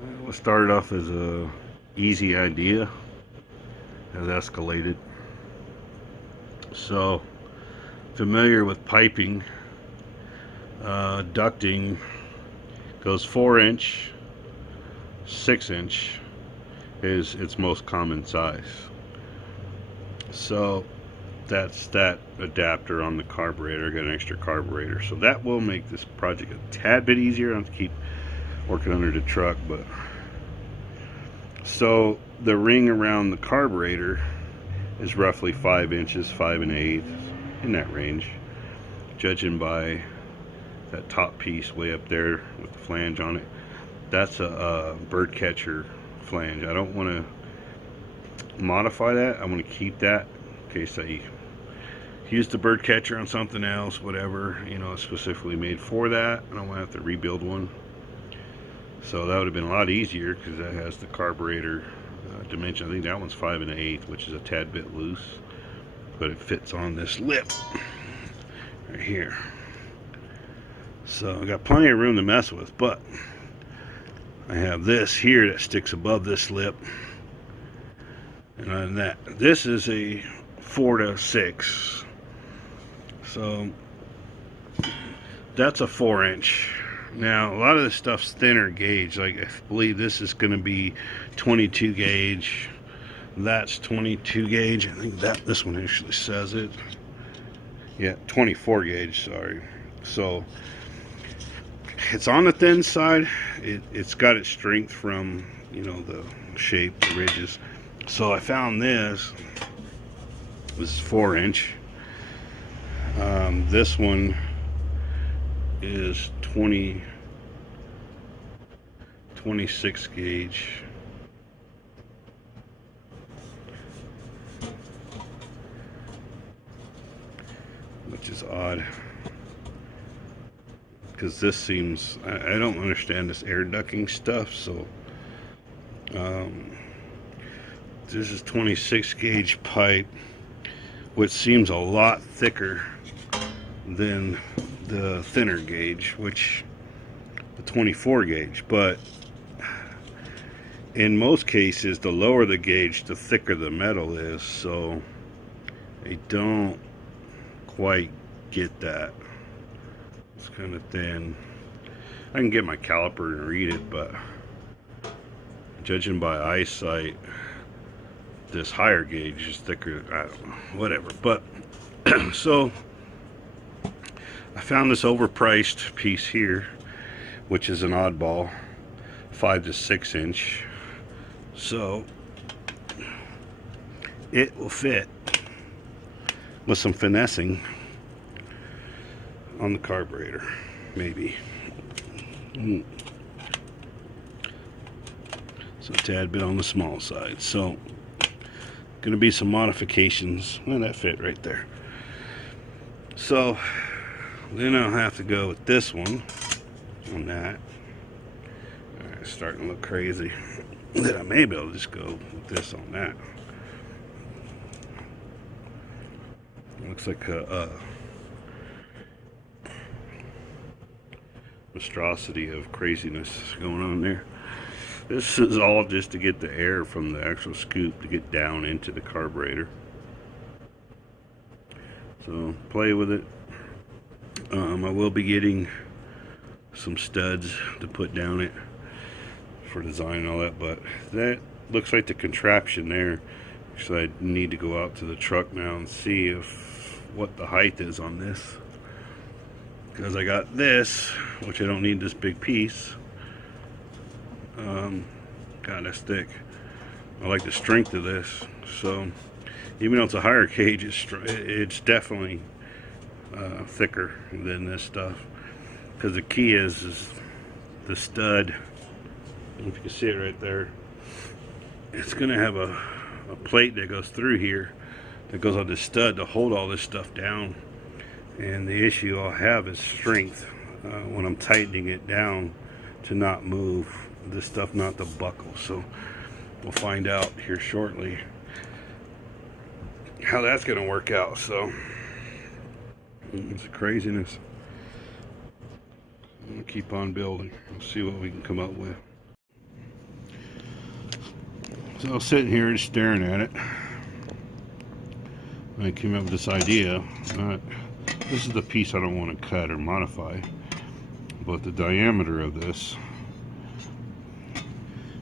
What started off as a easy idea has escalated. So, familiar with piping, ducting goes 4-inch, 6-inch is its most common size. So that's that adapter on the carburetor. Got an extra carburetor, so that will make this project a tad bit easier. I don't have to keep working under the truck, but so the ring around the carburetor is roughly 5 inches, 5 1/8, in that range, judging by that top piece way up there with the flange on it. That's a bird catcher flange. I don't want to modify that. I want to keep that in case I use the bird catcher on something else, whatever, it's specifically made for that. I don't want to have to rebuild one. So that would have been a lot easier because that has the carburetor dimension. I think that one's 5 1/8, which is a tad bit loose, but it fits on this lip right here. So I got plenty of room to mess with, but I have this here that sticks above this lip, and other than that, this is a 4 to 6. So that's a 4-inch. Now a lot of this stuff's thinner gauge. Like I believe this is going to be 22 gauge. That's 22 gauge. I think that this one actually says it. Yeah, 24 gauge. Sorry. So it's on the thin side. It's got its strength from the shape, the ridges. So I found this was 4-inch. This one is 26 gauge. Which is odd, because this seems, I don't understand this air ducting stuff. So this is 26 gauge pipe, which seems a lot thicker than the thinner gauge, which the 24 gauge. But in most cases, the lower the gauge, the thicker the metal is. So I don't quite get that. It's kind of thin. I can get my caliper and read it, but judging by eyesight, this higher gauge is thicker. I don't know, whatever. But so I found this overpriced piece here, which is an oddball, 5 to 6 inch. So it will fit with some finessing on the carburetor, maybe. So a tad bit on the small side. So gonna be some modifications. Well, that fit right there. So then I'll have to go with this one on that. Alright, it's starting to look crazy. Then I may be able to just go with this on that. Looks like a monstrosity of craziness going on there. This is all just to get the air from the actual scoop to get down into the carburetor. So play with it. I will be getting some studs to put down it for design and all that, but that looks like the contraption there. Actually, I need to go out to the truck now and see what the height is on this, because I got this, which I don't need this big piece. God, that's thick. I like the strength of this. So even though it's a higher gauge, it's definitely thicker than this stuff, because the key is the stud. If you can see it right there, it's gonna have a plate that goes through here that goes on this stud to hold all this stuff down. And the issue I'll have is strength when I'm tightening it down to not move this stuff, not to buckle. So we'll find out here shortly how that's going to work out. So it's craziness. I'm going to keep on building. We'll see what we can come up with. So I was sitting here just staring at it. And I came up with this idea. This is the piece I don't want to cut or modify, but the diameter of this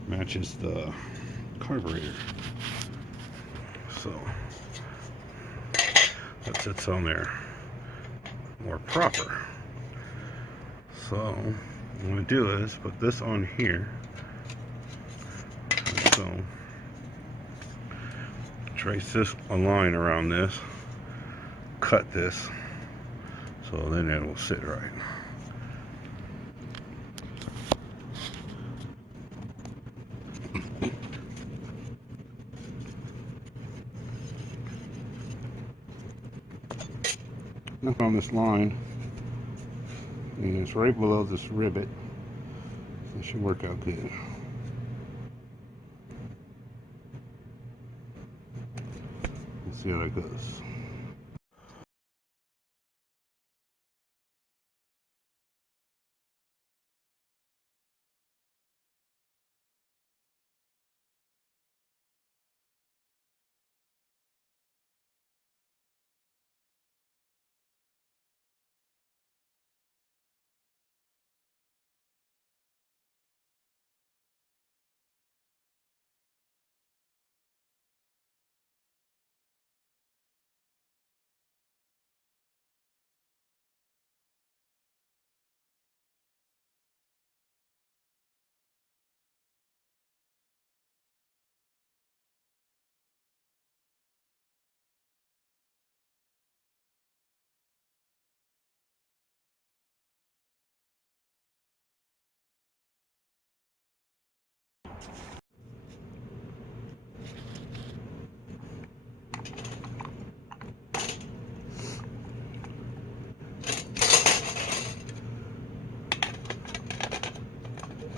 matches the carburetor. So that sits on there more proper. So what I'm going to do is put this on here. So trace this a line around this, cut this, so then it will sit right. I found this line, and it's right below this rivet. It should work out good. Let's see how that goes.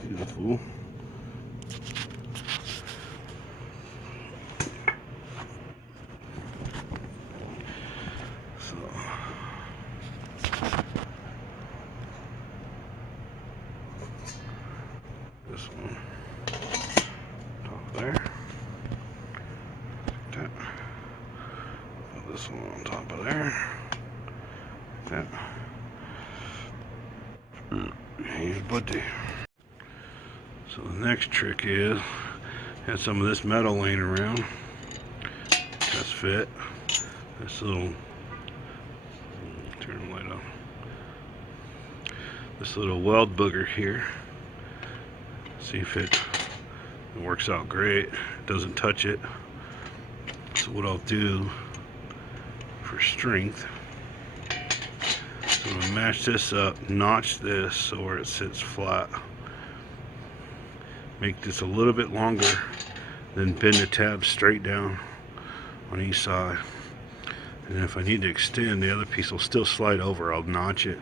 Beautiful. So this one top there. That. Put this one on top of there. That. Here's buddy. So the next trick is, had some of this metal laying around. That's fit. This little, turn the light off. This little weld booger here. See if it works out great. It doesn't touch it. So what I'll do for strength, I'm gonna match this up, notch this so where it sits flat. Make this a little bit longer, then bend the tab straight down on each side. And if I need to extend, the other piece will still slide over. I'll notch it.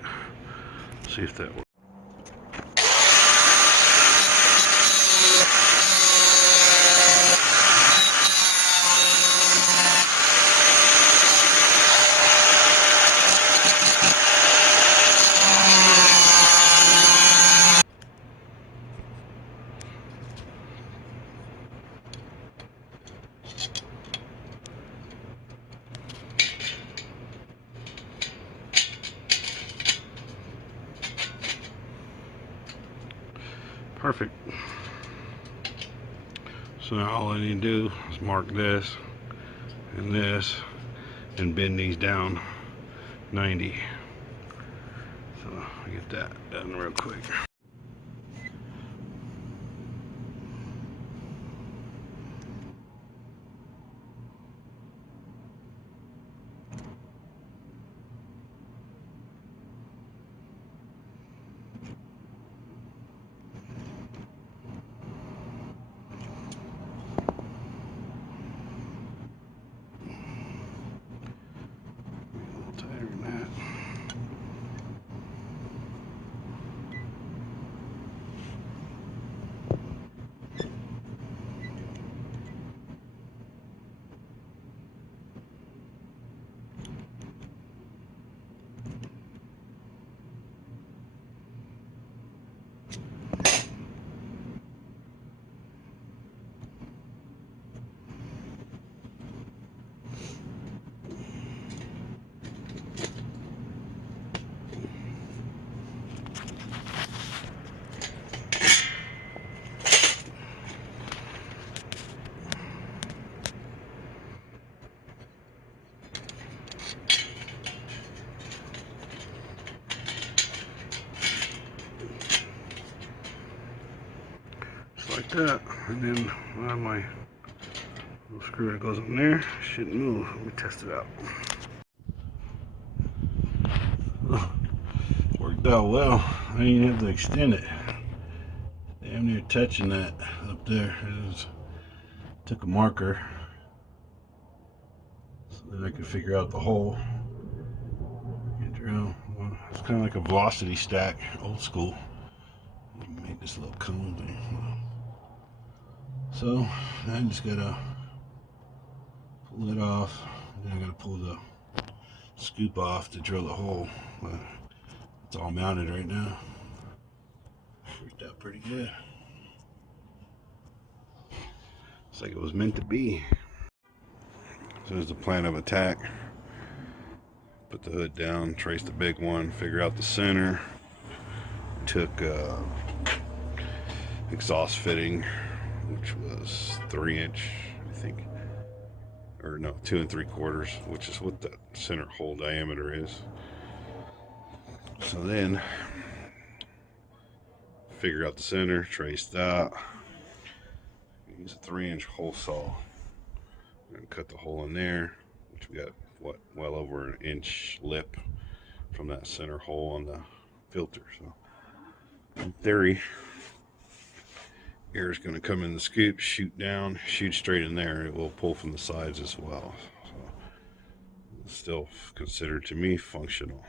See if that works. Perfect. So now all I need to do is mark this and bend these down 90. So I'll get that done real quick. like that. And then on my little screw that goes on there, shouldn't move. Let me test it out. Oh, worked out well. I didn't have to extend it. Damn near touching that up there. Took a marker so that I could figure out the hole. It's kind of like a velocity stack, old school. Make this little cone thing. So I just gotta pull it off. Then I gotta pull the scoop off to drill the hole. But it's all mounted right now. Worked out pretty good. It's like it was meant to be. So there's the plan of attack. Put the hood down, trace the big one, figure out the center. Took exhaust fitting, which was 3-inch, I think, or no, 2 3/4, which is what the center hole diameter is. So then figure out the center, trace that. Use a 3-inch hole saw and cut the hole in there, which we got well over 1 inch lip from that center hole on the filter. So in theory, air is going to come in the scoop, shoot down, shoot straight in there. It will pull from the sides as well. So it's still considered to me functional.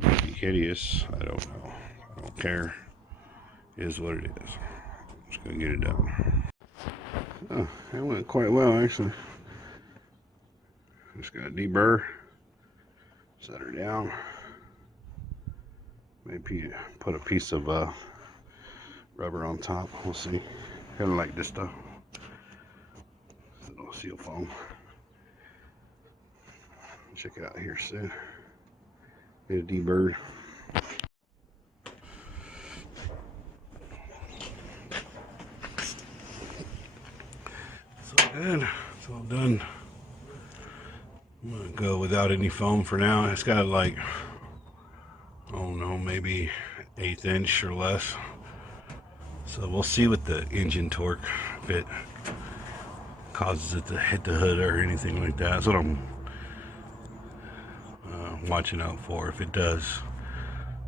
Maybe hideous, I don't know. I don't care. It is what it is. I'm just going to get it done. Oh, that went quite well actually. Just got to deburr, set her down, maybe put a piece of rubber on top. We'll see. Kind of like this stuff. It's a little seal foam. Check it out here, so get a deburr. It's all good. It's all done. I'm gonna go without any foam for now. It's got like, I don't know, maybe 1/8 inch or less. So we'll see with the engine torque if it causes it to hit the hood or anything like that. That's what I'm watching out for. If it does,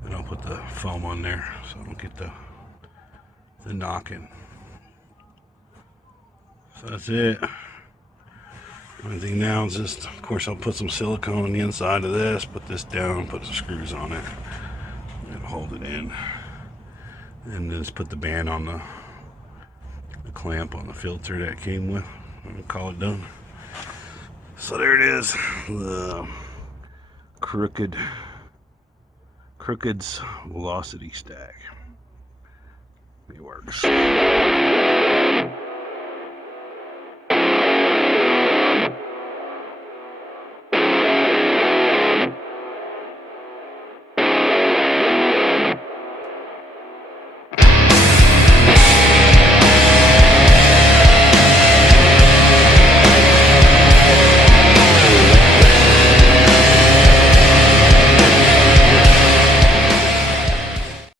then I'll put the foam on there so I don't get the knocking. So that's it. Only thing now is just, of course, I'll put some silicone on the inside of this, put this down, put some screws on it, and hold it in. And just put the band on the clamp on the filter that came with, and call it done. So there it is, the Crooked's velocity stack. It works.